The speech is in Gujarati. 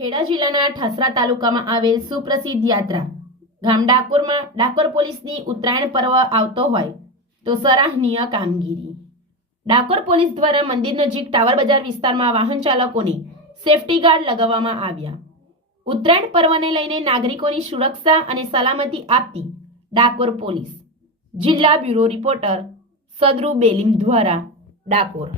ખેડા જિલ્લાના ઠાસરા તાલુકામાં આવેલ સુપ્રસિદ્ધ યાત્રા. ગામ ડાકોરમાં ડાકોર પોલીસની ઉત્તરાયણ પર્વ આવતો હોય તો સરાહનીય કામગીરી. ડાકોર પોલીસ દ્વારા મંદિર નજીક ટાવર બજાર વિસ્તારમાં વાહન ચાલકોને સેફટી ગાર્ડ લગાવવામાં આવ્યા. ઉત્તરાયણ પર્વને લઈને નાગરિકોની સુરક્ષા અને સલામતી આપતી ડાકોર પોલીસ. જિલ્લા બ્યુરો રિપોર્ટર સદરુ બેલીમ દ્વારા ડાકોર.